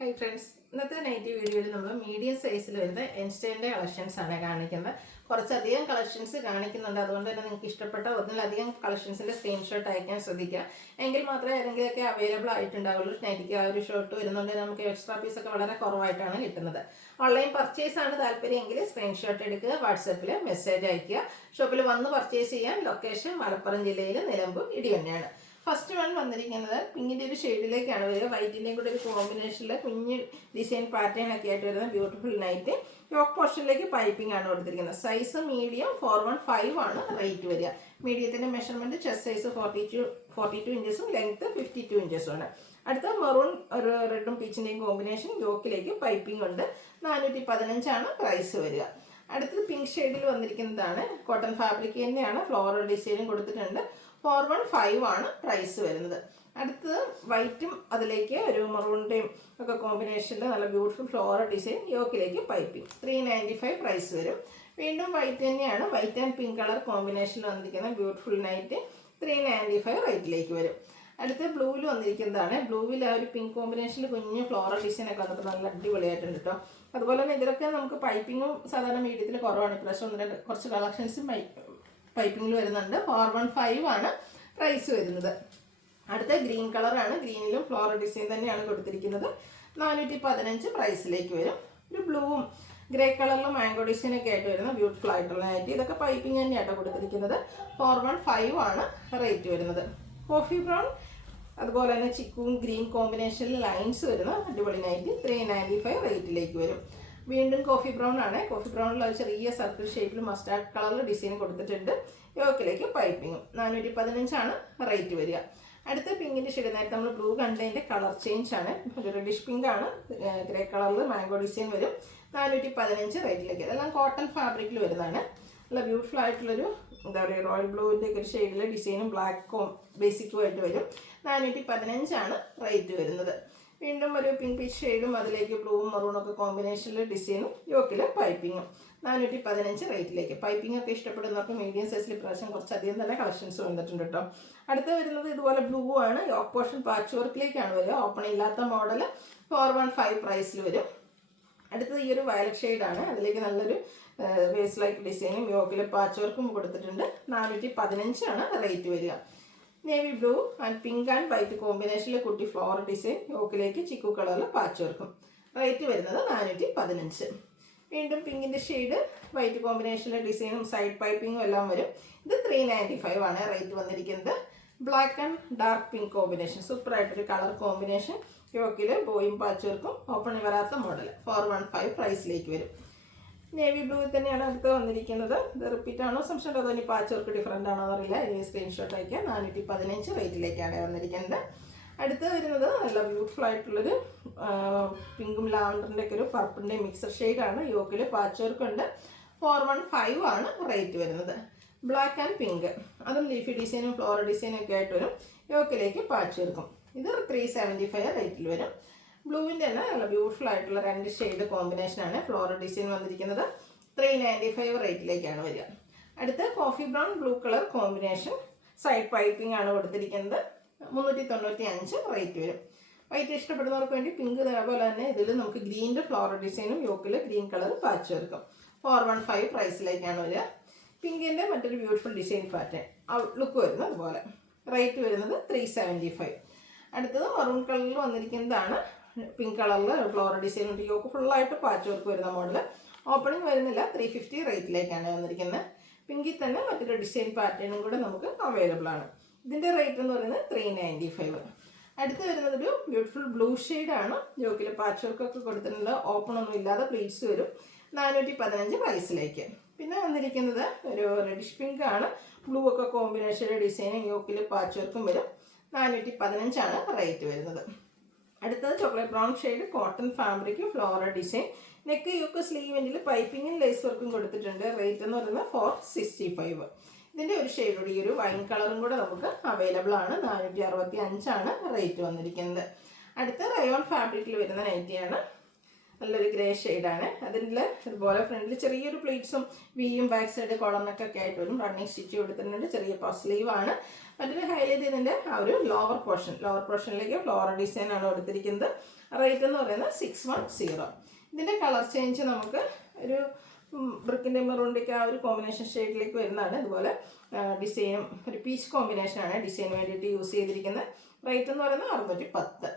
Hi friends, ഇന്നത്തെ nightie വീഡിയോയിൽ നമ്മൾ മീഡിയം സൈസിൽ വരുന്ന എൻസ്റ്റൈൻ്റെ കളക്ഷൻസ് ആണ് കാണിക്കുന്നത്. കുറച്ചധികം കളക്ഷൻസ് കാണിക്കുന്നുണ്ട്. അതുകൊണ്ട് തന്നെ നിങ്ങൾക്ക് ഇഷ്ടപ്പെട്ട ഒന്നിലധികം കളക്ഷൻസിൻ്റെ സ്ക്രീൻഷോട്ട് അയക്കാൻ ശ്രദ്ധിക്കുക. എങ്കിൽ മാത്രമേ ഏതെങ്കിലുമൊക്കെ അവൈലബിൾ ആയിട്ടുണ്ടാവുള്ളൂ. നൈറ്റിക്ക് ആ ഒരു ഷോട്ട് വരുന്നുണ്ട്. നമുക്ക് എക്സ്ട്രാ പീസൊക്കെ വളരെ കുറവായിട്ടാണ് കിട്ടുന്നത്. ഓൺലൈൻ പർച്ചേസ് ആണ് താല്പര്യമെങ്കിൽ സ്ക്രീൻഷോട്ട് എടുക്കുക, വാട്സാപ്പിൽ മെസ്സേജ് അയയ്ക്കുക. ഷോപ്പിൽ വന്ന് പർച്ചേസ് ചെയ്യാൻ ലൊക്കേഷൻ മലപ്പുറം ജില്ലയിൽ നിലമ്പൂർ ഇടിവണ്ണയാണ്. ഫസ്റ്റ് വൺ വന്നിരിക്കുന്നത് പിങ്കിൻ്റെ ഒരു ഷെയ്ഡിലേക്കാണ് വരിക. വൈറ്റിൻ്റെയും കൂടെ ഒരു കോമ്പിനേഷനിൽ കുഞ്ഞ് ഡിസൈൻ പാറ്റേൺ ഒക്കെ ആയിട്ട് വരുന്ന ബ്യൂട്ടിഫുൾ നൈറ്റ്. യോക്ക് പോർഷനിലേക്ക് പൈപ്പിംഗ് ആണ് കൊടുത്തിരിക്കുന്നത്. സൈസ് മീഡിയം 415 ആണ് റേറ്റ് വരിക. മീഡിയത്തിൻ്റെ മെഷർമെൻറ്റ് ചെസ്റ്റ് സൈസ് 42 ഇഞ്ചസും ലെങ്ത്ത് 52 ഇഞ്ചസും ആണ്. അടുത്ത മെറൂൺ ഒരു റെഡും പീച്ചിൻ്റെയും കോമ്പിനേഷൻ യോക്കിലേക്ക് പൈപ്പിംഗ് ഉണ്ട്. 415 ആണ് പ്രൈസ് വരിക. അടുത്തത് പിങ്ക് ഷെയ്ഡിൽ വന്നിരിക്കുന്നതാണ്. കോട്ടൺ ഫാബ്രിക് തന്നെയാണ്. ഫ്ലോറൽ ഡിസൈനും കൊടുത്തിട്ടുണ്ട്. 415 ആണ് പ്രൈസ് വരുന്നത്. അടുത്തത് വൈറ്റും അതിലേക്ക് ഒരു മെറൂണിൻ്റെയും ഒക്കെ കോമ്പിനേഷനിൽ നല്ല ബ്യൂട്ടിഫുൾ ഫ്ലോറൽ ഡിസൈൻ യോക്കിലേക്ക് പൈപ്പിംഗ്. 395 പ്രൈസ് വരും. വീണ്ടും വൈറ്റ് തന്നെയാണ്. വൈറ്റ് ആൻഡ് പിങ്ക് കളർ കോമ്പിനേഷനിൽ വന്നിരിക്കുന്ന ബ്യൂട്ടിഫുൾ നൈറ്റ് 395 റേറ്റിലേക്ക് വരും. അടുത്ത ബ്ലൂവിൽ വന്നിരിക്കുന്നതാണ്. ബ്ലൂവിൽ ആ ഒരു പിങ്ക് കോമ്പിനേഷനിൽ കുഞ്ഞ് ഫ്ലോറൽ ഡിസൈനൊക്കെ വന്നിട്ട് നല്ല അടിപൊളിയായിട്ടുണ്ട് കേട്ടോ. അതുപോലെ തന്നെ ഇതിലൊക്കെ നമുക്ക് പൈപ്പിങ്ങും സാധാരണ മീഡിയത്തിൽ കുറവാണ്. ഇപ്രാവശ്യം കുറച്ച് കളക്ഷൻസും പൈപ്പിങ്ങിൽ വരുന്നുണ്ട്. 415 ആണ് പ്രൈസ് വരുന്നത്. അടുത്ത ഗ്രീൻ കളറാണ്. ഗ്രീനിലും ഫ്ലോറൽ ഡിസൈൻ തന്നെയാണ് കൊടുത്തിരിക്കുന്നത്. 415 പ്രൈസിലേക്ക് വരും. ഒരു ബ്ലൂവും ഗ്രേ കളറിലും മാംഗോ ഡിസൈനൊക്കെ ആയിട്ട് വരുന്ന ബ്യൂട്ടിഫുൾ ആയിട്ടുള്ള നൈറ്റി. ഇതൊക്കെ പൈപ്പിംഗ് തന്നെയാട്ടോ കൊടുത്തിരിക്കുന്നത്. 415 ആണ് റേറ്റ് വരുന്നത്. കോഫി ബ്രൗൺ അതുപോലെ തന്നെ ചിക്കും ഗ്രീൻ കോമ്പിനേഷനിൽ ലൈൻസ് വരുന്ന അടിപൊളി നൈറ്റി 395 റേറ്റിലേക്ക് വരും. വീണ്ടും കോഫി ബ്രൗൺ ആണ്. കോഫി ബ്രൗണിൽ ഒരു ചെറിയ സർക്കിൾ ഷേപ്പിൽ മസ്റ്റാർഡ് കളറിൽ ഡിസൈൻ കൊടുത്തിട്ടുണ്ട്. യോക്കിലേക്ക് പൈപ്പിങ്ങും. 415 ആണ് റേറ്റ് വരിക. അടുത്ത പിങ്കിൻ്റെ ഷെയ്ഡ് നേരത്തെ നമ്മൾ ബ്ലൂ കണ്ടതിൻ്റെ കളർ ചേഞ്ച് ആണ്. ഒരു റെഡിഷ് പിങ്ക് ആണ്. ഗ്രേ കളറിൽ മാംഗോ ഡിസൈൻ വരും. 415 റേറ്റിലേക്ക്. അതെല്ലാം കോട്ടൺ ഫാബ്രിക്കിൽ വരുന്നതാണ്. നല്ല ബ്യൂട്ടിഫുൾ ആയിട്ടുള്ളൊരു എന്താ പറയുക റോയൽ ബ്ലൂവിൻ്റെ ഒക്കെ ഒരു ഷെയ്ഡിൽ ഡിസൈനും ബ്ലാക്കും ബേസിക്കുമായിട്ട് വരും. 415 ആണ് റേറ്റ് വരുന്നത്. വീണ്ടും ഒരു പിങ്ക് പീച്ച് ഷെയ്ഡും അതിലേക്ക് ബ്ലൂവും മറൂണൊക്കെ കോമ്പിനേഷനിൽ ഡിസൈനും യോക്കിൽ പൈപ്പിങ്ങും. 415 റേറ്റിലേക്ക്. പൈപ്പിംഗ് ഒക്കെ ഇഷ്ടപ്പെടുന്നവർക്ക് മീഡിയം സൈസിൽ ഇപ്രാവശ്യം കുറച്ചധികം തന്നെ കളക്ഷൻസ് വന്നിട്ടുണ്ട് കേട്ടോ. അടുത്ത് വരുന്നത് ഇതുപോലെ ബ്ലൂ ആണ്. യോക്ക് പോർഷൻ പാച്ച് വർക്കിലേക്കാണ് വരിക. ഓപ്പൺ ഇല്ലാത്ത മോഡൽ 415 പ്രൈസിൽ വരും. അടുത്തത് ഈ ഒരു വയലറ്റ് ഷെയ്ഡാണ്. അതിലേക്ക് നല്ലൊരു വേസ് ലൈക്ക് ഡിസൈനും യോക്കിൽ പാച്ച് വർക്കും കൊടുത്തിട്ടുണ്ട്. 415 ആണ് റേറ്റ് വരിക. Navy blue and pink and white കോമ്പിനേഷനിൽ കുട്ടി ഫ്ലോർ ഡിസൈൻ യോക്കിലേക്ക് ചിക്കു കളറിൽ പാച്ച് വർക്കും. റേറ്റ് വരുന്നത് 415. വീണ്ടും പിങ്കിൻ്റെ ഷെയ്ഡ് വൈറ്റ് കോമ്പിനേഷനിലെ ഡിസൈനും സൈഡ് പൈപ്പിങ്ങും എല്ലാം വരും. ഇത് 395 ആണ് റേറ്റ് വന്നിരിക്കുന്നത്. Black and dark pink combination സൂപ്പറായിട്ടൊരു കളർ കോമ്പിനേഷൻ. യോക്കിൽ ബോയും പാച്ച് വർക്കും. ഓപ്പൺ വരാത്ത മോഡൽ 415 പ്രൈസിലേക്ക് വരും. നേവി ബ്ലൂ തന്നെയാണ് അടുത്ത് വന്നിരിക്കുന്നത്. ഇത് റിപ്പീറ്റ് ആണോ സംശയമുണ്ടോ അതോ ഇനി പാച്ച് വർക്ക് ഡിഫറൻ്റ് ആണോ എന്നറിയില്ല. ഇനി സ്ക്രീൻഷോട്ട് അയക്കാം. 415 റേറ്റിലേക്കാണ് വന്നിരിക്കുന്നത്. അടുത്ത് വരുന്നത് നല്ല ബ്യൂട്ടിഫുൾ ആയിട്ടുള്ളൊരു പിങ്കും ലാവൻഡറിൻ്റെ ഒക്കെ ഒരു പർപ്പിളിൻ്റെ മിക്സർ ഷെയ്ഡാണ്. യോക്കിൽ പാച്ച് വർക്ക് ഉണ്ട്. 415 ആണ് റേറ്റ് വരുന്നത്. ബ്ലാക്ക് ആൻഡ് പിങ്ക് അതും ലീഫി ഡിസൈനും ഫ്ലോറൽ ഡിസൈനും ഒക്കെ ആയിട്ട് വരും. യോക്കിലേക്ക് പാച്ച് വർക്കും. ഇത് 375 റേറ്റിൽ വരും. ബ്ലൂവിൻ്റെ തന്നെ നല്ല ബ്യൂട്ടിഫുൾ ആയിട്ടുള്ള രണ്ട് ഷെയ്ഡ് കോമ്പിനേഷനാണ്. ഫ്ലോറൽ ഡിസൈൻ വന്നിരിക്കുന്നത്. 395 റേറ്റിലേക്കാണ് വരിക. അടുത്ത coffee brown blue colour combination side piping ആണ് കൊടുത്തിരിക്കുന്നത്. 395 റേറ്റ് വരും. വൈറ്റ് ഇഷ്ടപ്പെടുന്നവർക്ക് വേണ്ടി പിങ്ക് അതേപോലെ തന്നെ ഇതിൽ നമുക്ക് ഗ്രീൻ്റെ ഫ്ലോറൽ ഡിസൈനും യോക്കിൽ ഗ്രീൻ കളർ പാച്ച് വർക്കും. 415 പ്രൈസിലേക്കാണ് വരിക. പിങ്കിൻ്റെ മറ്റൊരു ബ്യൂട്ടിഫുൾ ഡിസൈൻ പാറ്റേൺ ലുക്ക് വരുന്നത് അതുപോലെ. റേറ്റ് വരുന്നത് 375. അടുത്തത് മറൂൺ കളറിൽ വന്നിരിക്കുന്നതാണ്. പിങ്ക് കളറിൽ ഫ്ലോറൽ ഡിസൈൻ ഉണ്ട്. യോക്ക് ഫുള്ളായിട്ട് പാച്ച് വർക്ക് വരുന്ന മോഡൽ. ഓപ്പണിംഗ് വരുന്നില്ല. 350 റേറ്റിലേക്കാണ് വന്നിരിക്കുന്നത്. പിങ്കിൽ തന്നെ മറ്റൊരു ഡിസൈൻ പാറ്റേണും കൂടെ നമുക്ക് അവൈലബിൾ ആണ്. ഇതിൻ്റെ റേറ്റ് എന്ന് പറയുന്നത് 395. അടുത്ത് വരുന്നത് ഒരു ബ്യൂട്ടിഫുൾ ബ്ലൂ ഷെയ്ഡാണ്. യോക്കിൽ പാച്ച് വർക്കൊക്കെ കൊടുത്തിട്ടുണ്ട്. ഓപ്പൺ ഒന്നും ഇല്ലാതെ പ്ലീറ്റ്സ് വരും. 415 പ്രൈസിലേക്ക്. പിന്നെ വന്നിരിക്കുന്നത് ഒരു റെഡിഷ് പിങ്ക് ആണ്. ബ്ലൂ ഒക്കെ കോമ്പിനേഷൻ്റെ ഡിസൈനും യോക്കിൽ പാച്ച് വർക്കും വരും. 415 ആണ് റേറ്റ് വരുന്നത്. അടുത്തത് chocolate brown shade cotton fabric floral design. Neck yoke സ്ലീവെൻറ്റിൽ പൈപ്പിങ്ങും ലേസ് വർക്കും കൊടുത്തിട്ടുണ്ട്. റേറ്റ് എന്ന് പറയുന്നത് 465. ഇതിൻ്റെ ഒരു ഷെയ്ഡ് കൂടി ഈ ഒരു വൈൻ കളറും കൂടെ നമുക്ക് അവൈലബിൾ ആണ്. 465 ആണ് റേറ്റ് വന്നിരിക്കുന്നത്. അടുത്ത റയോൺ ഫാബ്രിക്കിൽ വരുന്ന നൈറ്റിയാണ്. നല്ലൊരു ഗ്രേ ഷെയ്ഡാണ്. അതിൽ ഇതുപോലെ ഫ്രണ്ടിൽ ചെറിയൊരു പ്ലീറ്റ്സും വിയും ബാക്ക് സൈഡ് കോളറിനൊക്കെ ആയിട്ട് വരും. റണ്ണിങ് സ്റ്റിച്ച് കൊടുത്തിട്ടുണ്ട്. ചെറിയ പഫ് സ്ലീവാണ്. മറ്റൊരു ഹൈലൈറ്റ് ഇതിൻ്റെ ആ ഒരു ലോവർ പോർഷനിലേക്ക് ഫ്ലോറൽ ഡിസൈൻ ആണ് കൊടുത്തിരിക്കുന്നത്. റേറ്റ് എന്ന് പറയുന്നത് 610. ഇതിൻ്റെ കളർ ചേഞ്ച് നമുക്ക് ഒരു ബ്രിക്കിൻ്റെ മെറൂണിൻ്റെ ആ ഒരു കോമ്പിനേഷൻ ഷെയ്ഡിലേക്ക് വരുന്നതാണ്. ഇതുപോലെ ഡിസൈനും ഒരു പീച്ച് കോമ്പിനേഷനാണ് ഡിസൈൻ വേണ്ടിയിട്ട് യൂസ് ചെയ്തിരിക്കുന്നത്. റേറ്റ് എന്ന് പറയുന്നത് 610.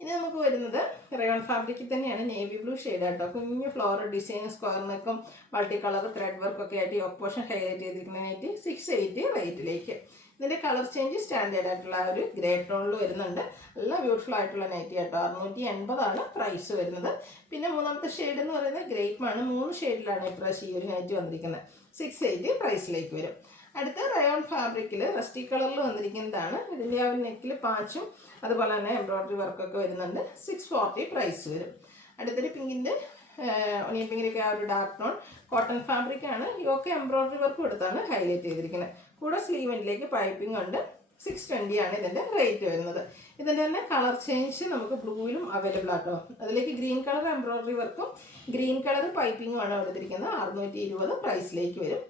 ഇനി നമുക്ക് വരുന്നത് റയോൺ ഫാബ്രിക്കിൽ തന്നെയാണ്. നേവി ബ്ലൂ ഷെയ്ഡ് ആട്ടോ. കുഞ്ഞു ഫ്ലോറൽ ഡിസൈൻ സ്ക്വയർ നെക്കും മൾട്ടി കളർ ത്രെഡ് വർക്കൊക്കെ ആയിട്ട് യോക്ക് പോർഷൻ ഹൈലൈറ്റ് ചെയ്തിരിക്കുന്നതിനായിട്ട് 680 റേറ്റിലേക്ക്. ഇതിൻ്റെ കളർ ചേഞ്ച് സ്റ്റാൻഡേർഡ് ആയിട്ടുള്ള ഒരു ഗ്രേ ടോണിൽ വരുന്നുണ്ട്. നല്ല ബ്യൂട്ടിഫുൾ ആയിട്ടുള്ള നൈറ്റി ആട്ടോ. 680 പ്രൈസ് വരുന്നത്. പിന്നെ മൂന്നാമത്തെ ഷെയ്ഡ് എന്ന് പറയുന്നത് ഗ്രേപ്പാണ്. 3 ഷെയ്ഡിലാണ് ഇപ്രാവശ്യം ഈ ഒരു നൈറ്റി വന്നിരിക്കുന്നത്. 680 പ്രൈസിലേക്ക് വരും. അടുത്ത റയോൺ ഫാബ്രിക്കിൽ റസ്റ്റി കളറിൽ വന്നിരിക്കുന്നതാണ്. ഇതിൻ്റെ ആ ഒരു നെക്കിൽ പാച്ചും അതുപോലെ തന്നെ എംബ്രോയ്ഡറി വർക്കൊക്കെ വരുന്നുണ്ട്. 640 പ്രൈസ് വരും. അടുത്തൊരു പിങ്കിൻ്റെ ഒനിയൻ പിങ്കിലേക്ക് ആ ഒരു ഡാർക്ക് ടോൺ കോട്ടൺ ഫാബ്രിക്കാണ്. ഇതൊക്കെ എംബ്രോയ്ഡറി വർക്ക് കൊടുത്താണ് ഹൈലൈറ്റ് ചെയ്തിരിക്കുന്നത്. കൂടെ സ്ലീവെൻറ്റിലേക്ക് പൈപ്പിംഗ് ഉണ്ട്. 620 ആണ് ഇതിൻ്റെ റേറ്റ് വരുന്നത്. ഇതിൻ്റെ തന്നെ കളർ ചേഞ്ച് നമുക്ക് ബ്ലൂവിലും അവൈലബിൾ ആട്ടോ. അതിലേക്ക് ഗ്രീൻ കളർ എംബ്രോയ്ഡറി വർക്കും ഗ്രീൻ കളർ പൈപ്പിംഗും ആണ് കൊടുത്തിരിക്കുന്നത്. 620 പ്രൈസിലേക്ക് വരും.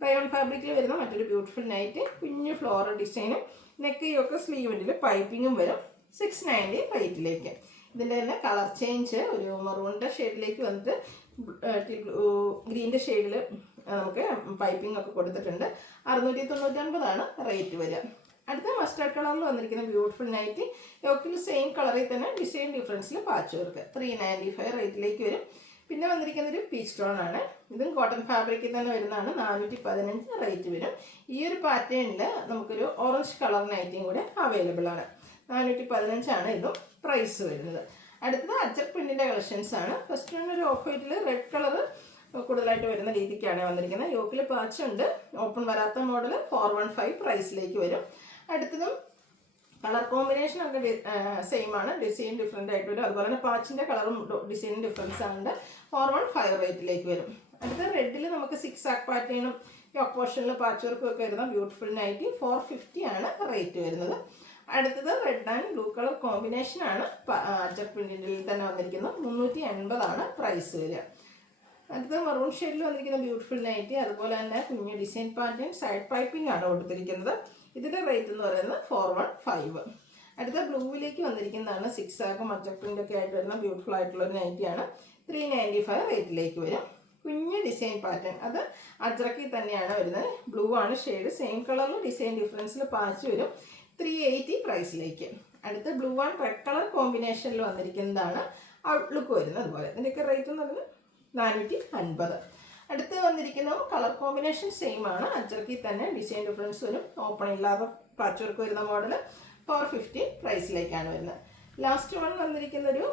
റയോൺ ഫാബ്രിക്കിൽ വരുന്ന മറ്റൊരു ബ്യൂട്ടിഫുൾ നൈറ്റ്. കുഞ്ഞു ഫ്ലോറൽ ഡിസൈനും നെക്കയൊക്കെ സ്ലീവെൻറ്റിൽ പൈപ്പിങ്ങും വരും. 690 റേറ്റിലേക്ക്. ഇതിൻ്റെ തന്നെ കളർ ചേഞ്ച് ഒരു മെറൂണിൻ്റെ ഷെയ്ഡിലേക്ക് വന്നിട്ട് ഗ്രീൻ്റെ ഷെയ്ഡിൽ നമുക്ക് പൈപ്പിംഗ് ഒക്കെ കൊടുത്തിട്ടുണ്ട്. 699 റേറ്റ് വരിക. അടുത്ത മസ്റ്റാർഡ് കളറിൽ വന്നിരിക്കുന്ന ബ്യൂട്ടിഫുൾ നൈറ്റി. യോക്കിൽ സെയിം കളറിൽ തന്നെ ഡിസൈൻ ഡിഫറൻസിൽ പാച്ച് വർക്ക്. 395 റേറ്റിലേക്ക് വരും. പിന്നെ വന്നിരിക്കുന്നൊരു പീച്ച് ടോൺ ആണ്. ഇതും കോട്ടൺ ഫാബ്രിക്കിൽ തന്നെ വരുന്നതാണ്. 415 റേറ്റ് വരും. ഈ ഒരു പാറ്റേണിൽ നമുക്കൊരു ഓറഞ്ച് കളർ നൈറ്റിയും കൂടെ അവൈലബിൾ ആണ്. 415 ആണ് ഇതും പ്രൈസ് വരുന്നത്. അടുത്തത് അജർ പ്രിന്റിൻ്റെ കളക്ഷൻസ് ആണ്. ഫസ്റ്റ് വൺ ഒരു ഓഫ് വൈറ്റിൽ റെഡ് കളർ കൂടുതലായിട്ട് വരുന്ന രീതിക്കാണ് വന്നിരിക്കുന്നത്. യോക്കിൽ പാച്ചുണ്ട്. ഓപ്പൺ വരാത്ത മോഡൽ 415 പ്രൈസിലേക്ക് വരും. അടുത്തതും കളർ കോമ്പിനേഷൻ ഒക്കെ സെയിം ആണ്. ഡിസൈൻ ഡിഫറെൻ്റ് ആയിട്ട് വരും. അതുപോലെ തന്നെ പാച്ചിൻ്റെ കളറും ഡിസൈനും ഡിഫറൻസ് ആണ്. 415 റേറ്റിലേക്ക് വരും. അടുത്ത റെഡിൽ നമുക്ക് 6 ആക്ക് പാറ്റേണും യോക്ക് പോർഷനിൽ പാച്ച് വർക്കും ഒക്കെ വരുന്ന ബ്യൂട്ടിഫുൾ നൈറ്റി. 450 ആണ് റേറ്റ് വരുന്നത്. അടുത്തത് red and blue colour combination ആണ്. അജർ പ്രിന്റിൽ തന്നെ വന്നിരിക്കുന്നത്. 380 പ്രൈസ് വരിക. അടുത്തത് മറൂൺ ഷെയ്ഡിൽ വന്നിരിക്കുന്ന ബ്യൂട്ടിഫുൾ നൈറ്റി. അതുപോലെ തന്നെ കുഞ്ഞു ഡിസൈൻ പാറ്റേൺ സൈഡ് പൈപ്പിംഗ് ആണ് കൊടുത്തിരിക്കുന്നത്. ഇതിൻ്റെ റേറ്റ് എന്ന് പറയുന്നത് 415. അടുത്ത ബ്ലൂവിലേക്ക് വന്നിരിക്കുന്നതാണ്. 6 ആക്കും അജർ പ്രിൻ്റൊക്കെ ആയിട്ട് വരുന്ന ബ്യൂട്ടിഫുൾ ആയിട്ടുള്ള ഒരു നൈറ്റിയാണ്. 395 റേറ്റിലേക്ക് വരും. കുഞ്ഞ് ഡിസൈൻ പാറ്റേൺ അത് അജ്രക്കിൽ തന്നെയാണ് വരുന്നത്. ബ്ലൂ ആണ് ഷെയ്ഡ്. സെയിം കളറിൽ ഡിസൈൻ ഡിഫറൻസിൽ പാച്ച് വരും. 380 പ്രൈസിലേക്ക്. അടുത്ത ബ്ലൂ ആൻഡ് റെഡ് കളർ കോമ്പിനേഷനിൽ വന്നിരിക്കുന്നതാണ് ഔട്ട്ലുക്ക് വരുന്നത്. അതുപോലെ ഇതിൻ്റെയൊക്കെ റേറ്റ് എന്ന് പറയുന്നത് 450. അടുത്ത് വന്നിരിക്കുന്ന കളർ കോമ്പിനേഷൻ സെയിം ആണ്. അജർക്കിൽ തന്നെ ഡിസൈൻ ഡിഫറൻസ് വരും. ഓപ്പൺ ഇല്ലാതെ പാച്ച് വർക്ക് വരുന്ന മോഡൽ 450 പ്രൈസിലേക്കാണ് വരുന്നത്. ലാസ്റ്റ് വൺ വന്നിരിക്കുന്ന ഒരു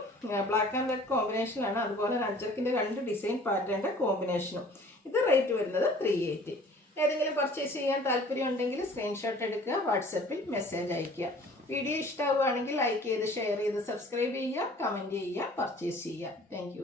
ബ്ലാക്ക് ആൻഡ് റെഡ് കോമ്പിനേഷനാണ്. അതുപോലെ അജർക്കിൻ്റെ 2 ഡിസൈൻ പാറ്റേണിൻ്റെ കോമ്പിനേഷനും. ഇത് റേറ്റ് വരുന്നത് 380. ഏതെങ്കിലും പർച്ചേസ് ചെയ്യാൻ താല്പര്യം ഉണ്ടെങ്കിൽ സ്ക്രീൻഷോട്ട് എടുക്കുക. വാട്സപ്പിൽ മെസ്സേജ് അയയ്ക്കുക. വീഡിയോ ഇഷ്ടമാവുകയാണെങ്കിൽ ലൈക്ക് ചെയ്ത് ഷെയർ ചെയ്ത് സബ്സ്ക്രൈബ് ചെയ്യുക, കമൻറ്റ് ചെയ്യുക, പർച്ചേസ് ചെയ്യുക. താങ്ക്